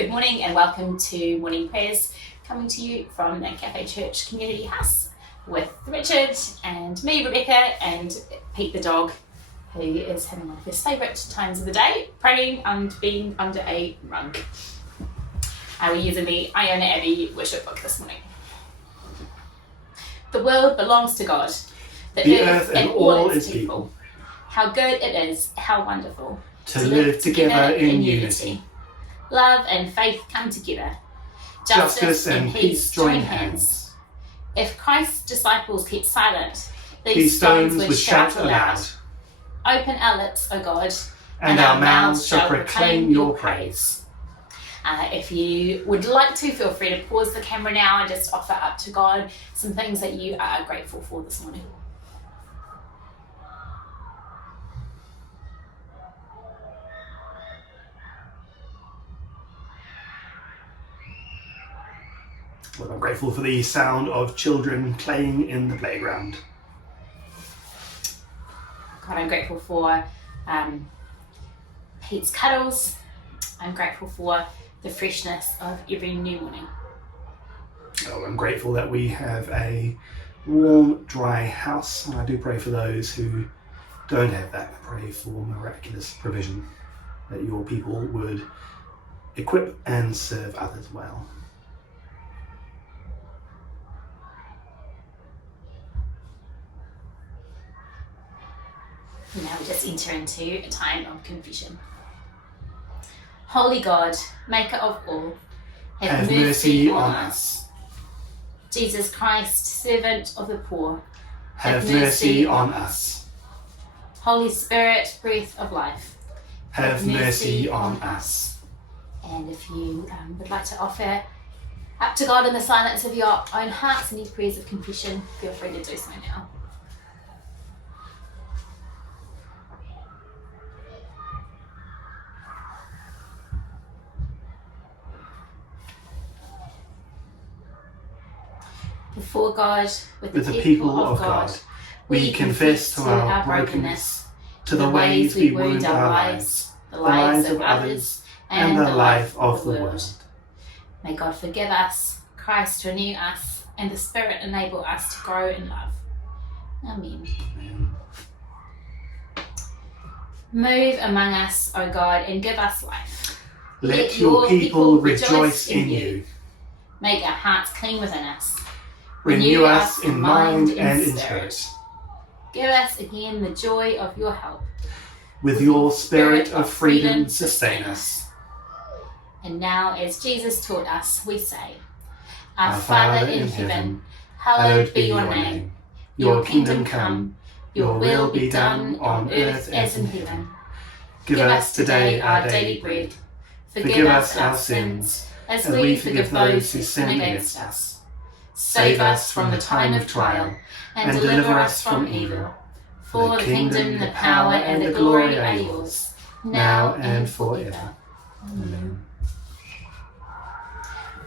Good morning and welcome to morning prayers, coming to you from the Cafe Church Community House with Richard and me, Rebecca, and Pete the dog, who is having one of his favourite times of the day, praying and being under a rug. We're using the Iona Abbey worship book this morning. The world belongs to God, the earth and all its people. How good it is, how wonderful, to live together in unity. Love and faith come together. Justice and peace join hands. If Christ's disciples keep silent, These stones would shout aloud. Open our lips, O God, And our mouths shall proclaim your praise. If you would like to, feel free to pause the camera now and just offer up to God some things that you are grateful for this morning. Well, I'm grateful for the sound of children playing in the playground. God, I'm grateful for Pete's cuddles. I'm grateful for the freshness of every new morning. Oh, I'm grateful that we have a warm, dry house, and I do pray for those who don't have that. I pray for miraculous provision, that your people would equip and serve others well. Now we just enter into a time of confession. Holy God, maker of all, have mercy on us. Jesus Christ, servant of the poor, Have mercy on us. Holy Spirit, breath of life, Have mercy on us. And if you would like to offer up to God in the silence of your own hearts any prayers of confession, feel free to do so now. Before God, with the people of God, we confess to our brokenness, to the ways we wound our lives, the lives of others, and the life of the world. May God forgive us, Christ renew us, and the Spirit enable us to grow in love. Amen. Amen. Move among us, O God, and give us life. Let your people rejoice in you. Make our hearts clean within us. Renew us in mind and in spirit. Give us again the joy of your help. With your spirit of freedom, sustain us. And now, as Jesus taught us, we say, Our Father in heaven, hallowed be your name. Your kingdom come, your will be done on earth as in heaven. Give us today our daily bread. Forgive us our sins, as as we forgive those who sin against us. Save us from the time of trial, and deliver us from evil. For the kingdom, the power, and the glory are yours, now and forever. Amen.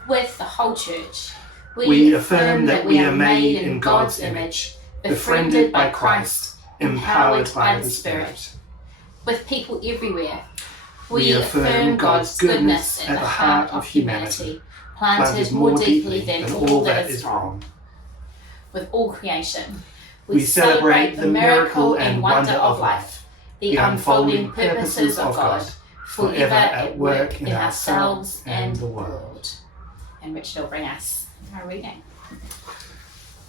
With the whole church, We affirm that we are made in God's image, befriended by Christ, empowered by the Spirit. With people everywhere, We affirm God's goodness at the heart of humanity, planted more deeply than all that is wrong. With all creation, We celebrate the miracle and wonder of life, the unfolding purposes of God, forever at work in ourselves and the world. And Richard will bring us our reading.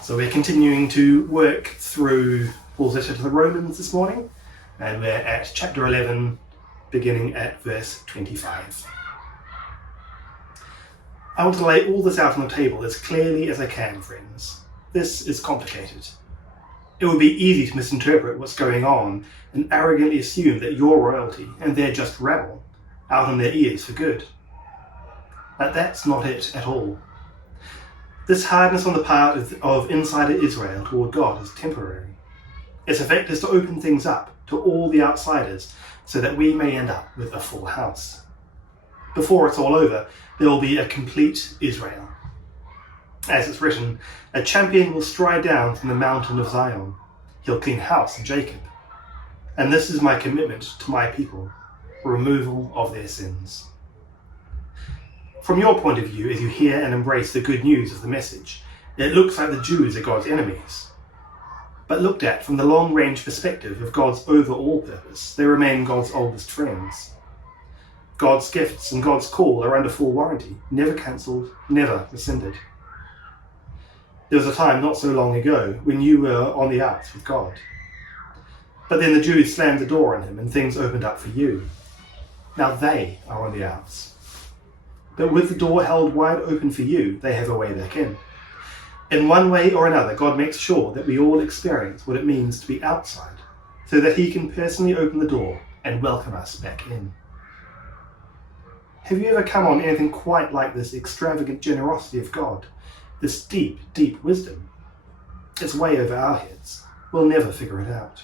So we're continuing to work through Paul's letter to the Romans this morning, and we're at chapter 11, beginning at verse 25. I want to lay all this out on the table as clearly as I can, friends. This is complicated. It would be easy to misinterpret what's going on and arrogantly assume that you're royalty and they're just rabble, out on their ears for good. But that's not it at all. This hardness on the part of insider Israel toward God is temporary. Its effect is to open things up to all the outsiders so that we may end up with a full house. Before it's all over, there will be a complete Israel. As it's written, a champion will stride down from the mountain of Zion. He'll clean house in Jacob. And this is my commitment to my people, removal of their sins. From your point of view, as you hear and embrace the good news of the message, it looks like the Jews are God's enemies. But looked at from the long-range perspective of God's overall purpose, they remain God's oldest friends. God's gifts and God's call are under full warranty, never cancelled, never rescinded. There was a time not so long ago when you were on the outs with God. But then the Jews slammed the door on him and things opened up for you. Now they are on the outs. But with the door held wide open for you, they have a way back in. In one way or another, God makes sure that we all experience what it means to be outside, so that he can personally open the door and welcome us back in. Have you ever come on anything quite like this extravagant generosity of God? This deep, deep wisdom? It's way over our heads. We'll never figure it out.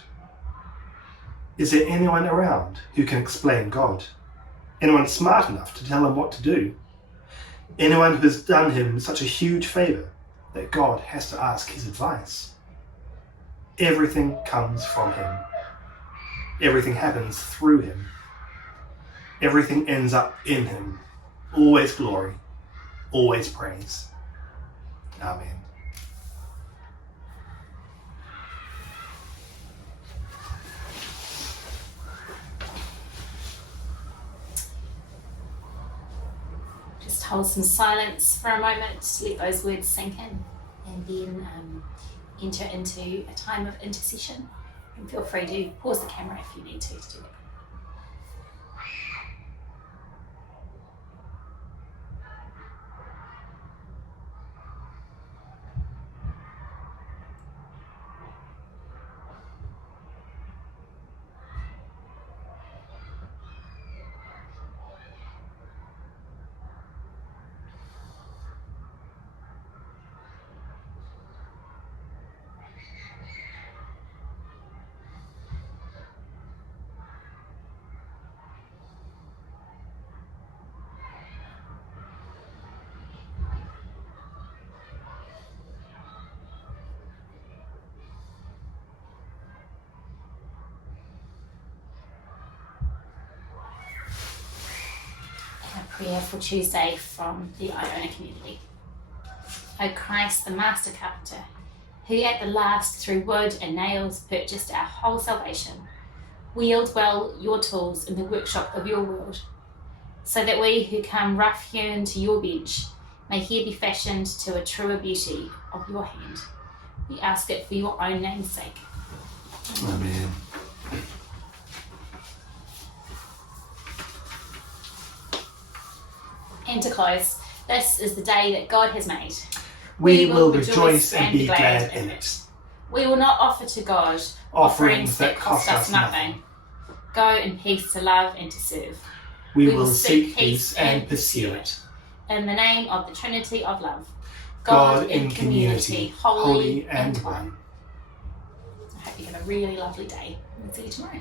Is there anyone around who can explain God? Anyone smart enough to tell him what to do? Anyone who has done him such a huge favour that God has to ask his advice? Everything comes from him. Everything happens through him. Everything ends up in him. Always glory, always praise. Amen. Just hold some silence for a moment, let those words sink in, and then enter into a time of intercession. And feel free to pause the camera if you need to do that. Prayer for Tuesday from the Iona community. O Christ, the Master Carpenter, who at the last through wood and nails purchased our whole salvation, wield well your tools in the workshop of your world, so that we who come rough-hewn to your bench may here be fashioned to a truer beauty of your hand. We ask it for your own name's sake. Amen. And to close, this is the day that God has made. We will rejoice and be glad in it. We will not offer to God offerings that cost us nothing. Go in peace to love and to serve. We will seek peace and pursue it. In the name of the Trinity of Love, God in community, holy and one. I hope you have a really lovely day. We'll see you tomorrow.